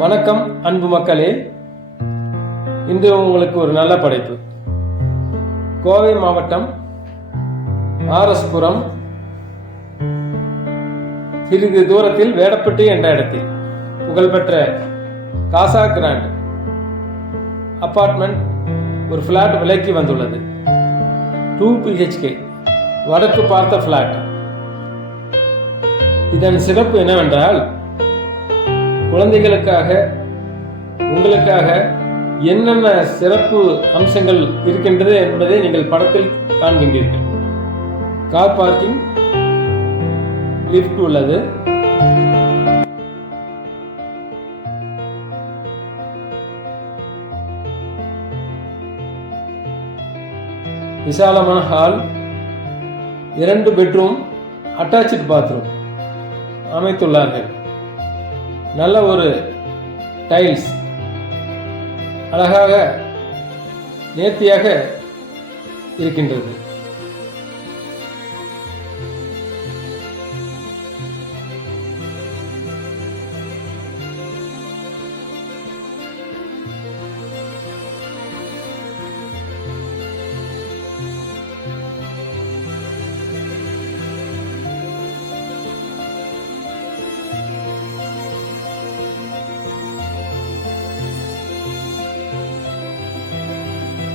வணக்கம் அன்பு மக்களே. இன்று உங்களுக்கு ஒரு நல்ல படைப்பு. கோவை மாவட்டம் ஆரஸ்புரம் சிறிது தூரத்தில் வேடப்பட்டி என்ற இடத்தில் புகழ்பெற்ற காசா கிராண்ட் அப்பார்ட்மெண்ட் ஒரு ஃப்ளாட் விலைக்கு வந்துள்ளது. டூ பிஹெச்கே வடக்கு பார்த்த ஃப்ளாட். இதன் சிறப்பு என்னவென்றால் குழந்தைகளுக்காக உங்களுக்காக என்னென்ன சிறப்பு அம்சங்கள் இருக்கின்றது என்பதை நீங்கள் படத்தில் காண்கின்றீர்கள். கார் பார்க்கிங் லிஃப்ட் உள்ளது. விசாலமான ஹால் இரண்டு பெட்ரூம் அட்டாச்சு பாத்ரூம் அமைத்துள்ளார்கள். நல்ல ஒரு டைல்ஸ் அழகாக நேர்த்தியாக இருக்கின்றது.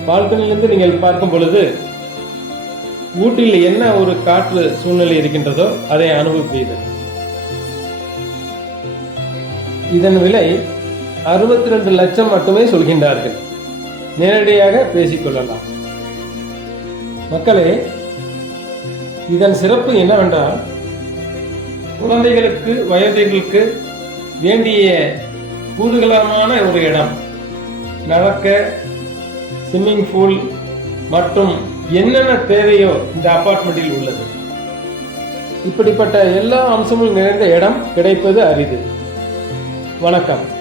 பால்கனிலிருந்து நீங்கள் பார்க்கும் பொழுது ஊட்டியில் என்ன ஒரு காற்று சூழ்நிலை இருக்கின்றதோ அதை அனுபவிப்பீர்கள். இதன் விலை அறுபத்தி ரெண்டு லட்சம் மட்டுமே சொல்கின்றார்கள். நேரடியாக பேசிக்கொள்ளலாம் மக்களே இதன் சிறப்பு என்னவென்றால் குழந்தைகளுக்கு வயதுகளுக்கு வேண்டிய கூடுதலமான ஒரு இடம் நடக்க ஸ்விம்மிங் பூல் மற்றும் என்னென்ன தேவையோ இந்த அப்பார்ட்மெண்ட்டில் உள்ளது. இப்படிப்பட்ட எல்லா அம்சமும் நிறைந்த இடம் கிடைப்பது அரிது. வணக்கம்.